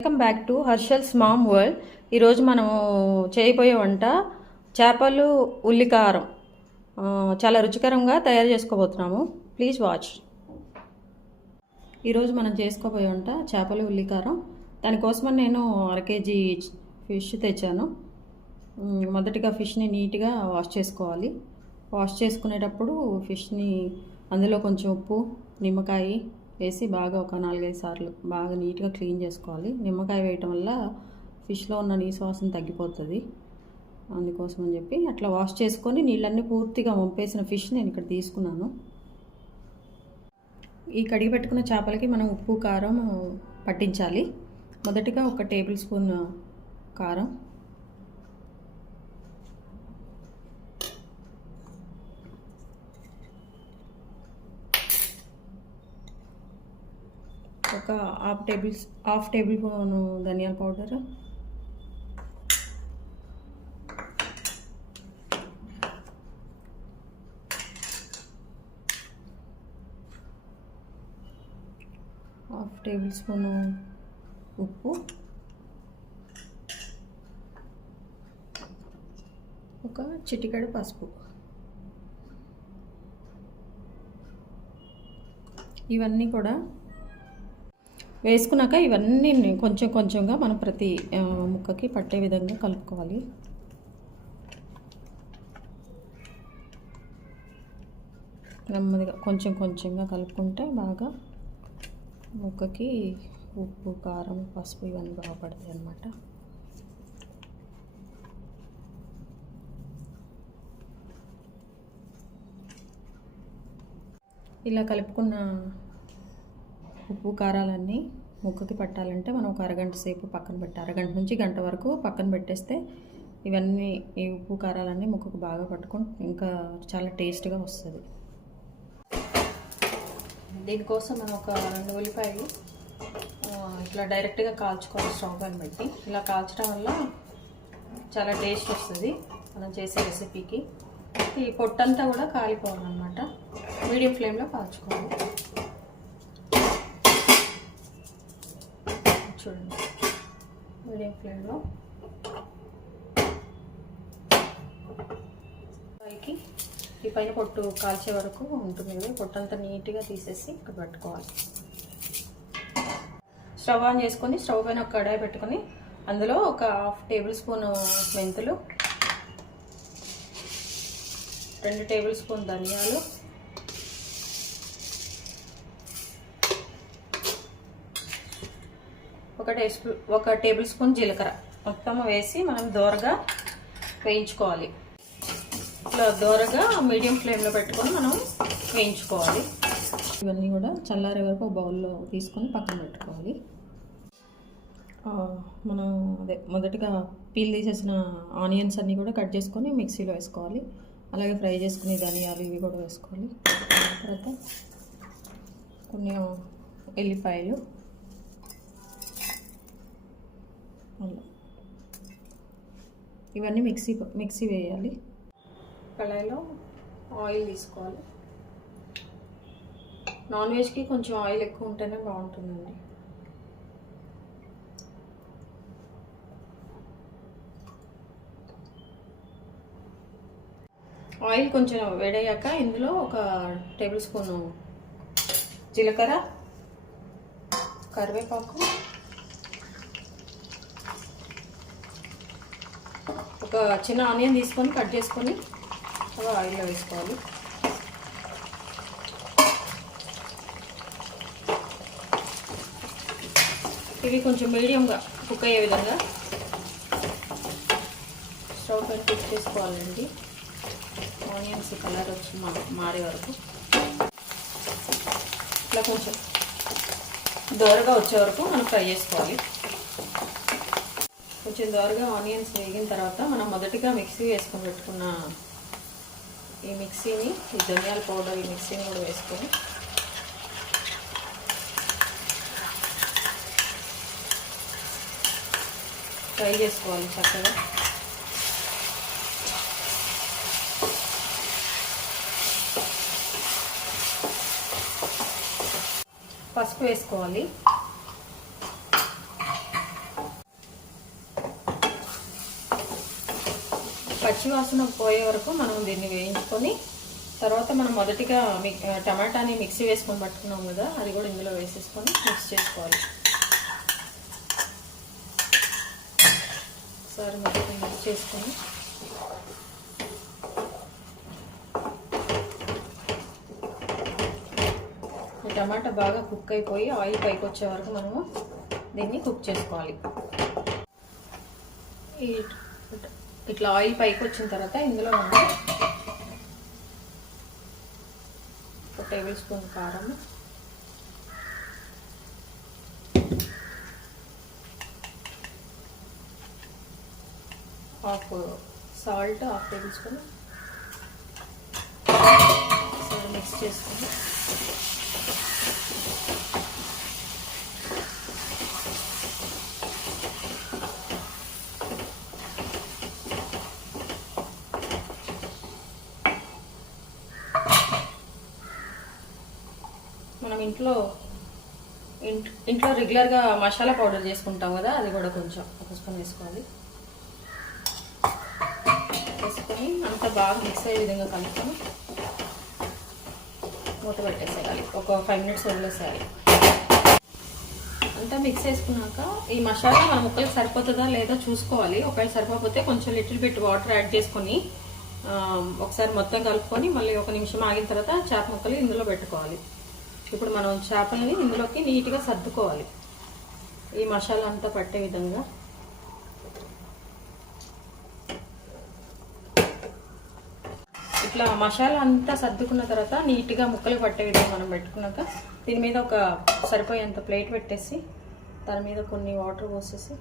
Welcome back to Harshal's mom world. ఈరోజు మనము చేయబోయే వంట చేపలు ఉల్లికారం. చాలా రుచికరంగా తయారు చేసుకోబోతున్నాము. Please watch. ఈరోజు మనం చేసుకోబోయే వంట చేపలు ఉల్లికారం. దానికోసమని నేను 1/2 kg ఫిష్ తెచ్చాను. మొదటిగా ఫిష్ని నీట్గా వాష్ చేసుకోవాలి. వాష్ చేసుకునేటప్పుడు ఫిష్ని అందులో కొంచెం ఉప్పు, నిమ్మకాయ వేసి బాగా ఒక 4-5 సార్లు బాగా నీట్గా క్లీన్ చేసుకోవాలి. నిమ్మకాయ వేయటం వల్ల ఫిష్లో ఉన్న నీసు వాసన తగ్గిపోతుంది. అందుకోసం అని చెప్పి అట్లా వాష్ చేసుకొని నీళ్ళన్నీ పూర్తిగా వంపేసిన ఫిష్ నేను ఇక్కడ తీసుకున్నాను. ఈ కడిగి పెట్టుకున్న చేపలకి మనం ఉప్పు, కారం పట్టించాలి. మొదటిగా 1 టేబుల్ స్పూన్ కారం, ఒక హాఫ్ టేబుల్ స్పూన్ ధనియాల పౌడర్, హాఫ్ టేబుల్ స్పూన్ ఉప్పు, ఒక చిటికెడు పసుపు. ఇవన్నీ కూడా వేసుకున్నాక ఇవన్నీ కొంచెం కొంచెంగా మనం ప్రతి ముక్కకి పట్టే విధంగా కలుపుకోవాలి. నెమ్మదిగా కొంచెం కొంచెంగా కలుపుకుంటే బాగా ముక్కకి ఉప్పు, కారం, పసుపు ఇవన్నీ బాగా పడతాయి అన్నమాట. ఇలా కలుపుకున్న ఉప్పు కారాలన్నీ ముక్కకి పట్టాలంటే మనం ఒక అరగంట సేపు పక్కన పెట్టాలి. అరగంట నుంచి గంట వరకు పక్కన పెట్టేస్తే ఇవన్నీ ఈ ఉప్పు కారాలన్నీ ముక్కకు బాగా పట్టుకొని ఇంకా చాలా టేస్ట్గా వస్తుంది. దీనికోసం మనం ఒక 2 ఉల్లిపాయలు ఇట్లా డైరెక్ట్గా కాల్చుకోవాలి స్టవ్ పైన పెట్టి. ఇలా కాల్చడం వల్ల చాలా టేస్ట్ వస్తుంది మనం చేసే రెసిపీకి. ఈ పొట్టంతా కూడా కాలిపోవాలన్నమాట. మీడియం ఫ్లేమ్లో కాల్చుకోవాలి. చూడండి, మీడియం ఫ్లేమ్లో పైకి ఈ పైన పొట్టు కాల్చే వరకు ఉంటుంది కదా. పొట్టంతా నీట్గా తీసేసి ఇక్కడ పెట్టుకోవాలి. స్టవ్ ఆన్ చేసుకొని స్టవ్ పైన ఒక కడాయి పెట్టుకొని అందులో ఒక 1/2 టేబుల్ స్పూన్ మెంతులు, 2 టేబుల్ స్పూన్ ధనియాలు, 1 టేబుల్ స్పూన్ జీలకర్ర మొత్తం వేసి మనం దోరగా వేయించుకోవాలి. ఇట్లా దోరగా మీడియం ఫ్లేమ్లో పెట్టుకొని మనం వేయించుకోవాలి. ఇవన్నీ కూడా చల్లారే వరకు ఒక బౌల్లో తీసుకొని పక్కన పెట్టుకోవాలి. మనం మొదటిగా పీల్ తీసేసిన ఆనియన్స్ అన్నీ కూడా కట్ చేసుకొని మిక్సీలో వేసుకోవాలి. అలాగే ఫ్రై చేసుకుని ధనియాలు ఇవి కూడా వేసుకోవాలి. తర్వాత కొన్ని ఎల్లిపాయలు, ఇవన్నీ మిక్సీ వేయాలి. కళాయిలో ఆయిల్ తీసుకోవాలి. నాన్ వెజ్కి కొంచెం ఆయిల్ ఎక్కువ ఉంటేనే బాగుంటుందండి. ఆయిల్ కొంచెం వేడయ్యాక ఇందులో 1 టేబుల్ స్పూన్ జీలకర్ర, కరివేపాకు, ఒక చిన్న ఆనియన్ తీసుకొని కట్ చేసుకొని ఆయిల్లో వేసుకోవాలి. ఇవి కొంచెం మీడియంగా కుక్ అయ్యే విధంగా స్టవ్ పైన కుక్ చేసుకోవాలండి. ఆనియన్స్ కలర్ వచ్చి మారే వరకు ఇట్లా కొంచెం దోరగా వచ్చే వరకు మనం ఫ్రై చేసుకోవాలి. కొంచెం దోరగా ఆనియన్స్ వేగిన తర్వాత మనం మొదటిగా మిక్సీ వేసుకొని పెట్టుకున్న ఈ మిక్సీని, ఈ ధనియాల పౌడర్ ఈ మిక్సీని కూడా వేసుకొని ఫ్రై చేసుకోవాలి చక్కగా. పసుపు వేసుకోవాలి. పచ్చి వాసన పోయే వరకు మనం దీన్ని వేయించుకొని తర్వాత మనం మొదటిగా టమాటాని మిక్సీ వేసుకొని పట్టుకున్నాం కదా, అది కూడా ఇందులో వేసేసుకొని మిక్స్ చేసుకోవాలి. ఒకసారి మొదటి మిక్స్ చేసుకొని ఈ టమాటా బాగా కుక్ అయిపోయి ఆయిల్ పైకి వచ్చే వరకు మనము దీన్ని కుక్ చేసుకోవాలి. ఇట్లా ఆయిల్ పైకి వచ్చిన తర్వాత ఇందులో మనం 1 టేబుల్ స్పూన్ కారం, half salt, 1/2 table spoon mix చేసుకొని మనం ఇంట్లో రెగ్యులర్గా మసాలా పౌడర్ చేసుకుంటాం కదా, అది కూడా కొంచెం 1 స్పూన్ వేసుకోవాలి. వేసుకొని అంతా బాగా మిక్స్ అయ్యే విధంగా కలుపుకొని మూత పెట్టేసేయాలి. ఒక 5 మినిట్స్ వదిలేసేయాలి. అంతా మిక్స్ చేసుకున్నాక ఈ మసాలా మన ముక్కలకు సరిపోతుందా లేదా చూసుకోవాలి. ఒకవేళ సరిపోతే కొంచెం లిటిల్ బిట్ వాటర్ యాడ్ చేసుకొని ఒకసారి మొత్తం కలుపుకొని మళ్ళీ 1 నిమిషం ఆగిన తర్వాత చేప ముక్కలు ఇందులో పెట్టుకోవాలి. ఇప్పుడు మనం చేపలని ఇందులోకి నీట్గా సర్దుకోవాలి, ఈ మసాలా అంతా పట్టే విధంగా. ఇట్లా మసాలా అంతా సర్దుకున్న తర్వాత నీట్గా ముక్కలు పట్టే విధంగా మనం పెట్టుకున్నాక దీని మీద ఒక సరిపోయేంత ప్లేట్ పెట్టేసి దాని మీద కొన్ని వాటర్ పోసేసి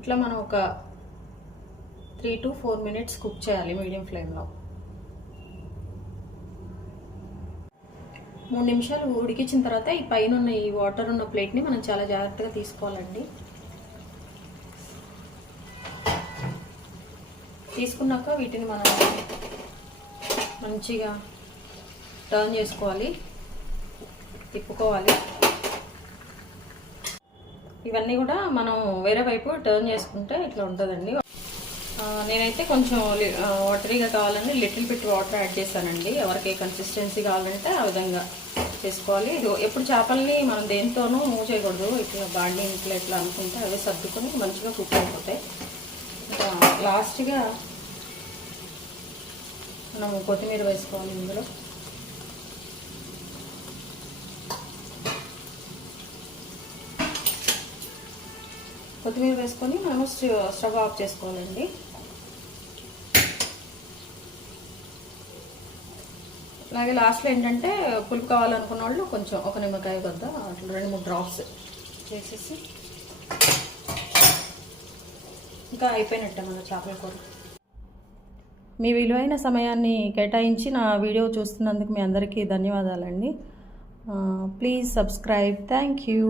ఇట్లా మనం ఒక 3 to 4 మినిట్స్ కుక్ చేయాలి మీడియం ఫ్లేమ్లో. 3 నిమిషాలు ఉడికించిన తర్వాత ఈ పైన ఉన్న ఈ వాటర్ ఉన్న ప్లేట్ని మనం చాలా జాగ్రత్తగా తీసుకోవాలండి. తీసుకున్నాక వీటిని మనం మంచిగా టర్న్ చేసుకోవాలి, తిప్పుకోవాలి. ఇవన్నీ కూడా మనం వేరే వైపు టర్న్ చేసుకుంటే ఇట్లా ఉంటుందండి. నేనైతే కొంచెం వాటరీగా కావాలని లిటిల్ బిట్ వాటర్ యాడ్ చేశానండి. ఎవరికి కన్సిస్టెన్సీ కావాలంటే ఆ విధంగా చేసుకోవాలి. ఇది ఎప్పుడు చేపల్ని మనం దేనితోనూ మూవ్ చేయకూడదు. ఇట్లా బాండి ఇట్లా అనుకుంటే అవి సర్దుకొని మంచిగా కుక్ అయిపోతాయి. లాస్ట్గా మనం కొత్తిమీర వేసుకోవాలి. ఇందులో కొత్తిమీర వేసుకొని మనం స్టవ్ ఆఫ్ చేసుకోవాలండి. అలాగే లాస్ట్లో ఏంటంటే పులుపు కావాలనుకున్న వాళ్ళు కొంచెం ఒక నిమ్మకాయ వద్ద అట్లా 2-3 డ్రాప్స్ వేసేసి ఇంకా అయిపోయినట్టే మన చేపల కూర. మీ విలువైన సమయాన్ని కేటాయించి నా వీడియో చూస్తున్నందుకు మీ అందరికీ ధన్యవాదాలండి. Please subscribe. Thank you.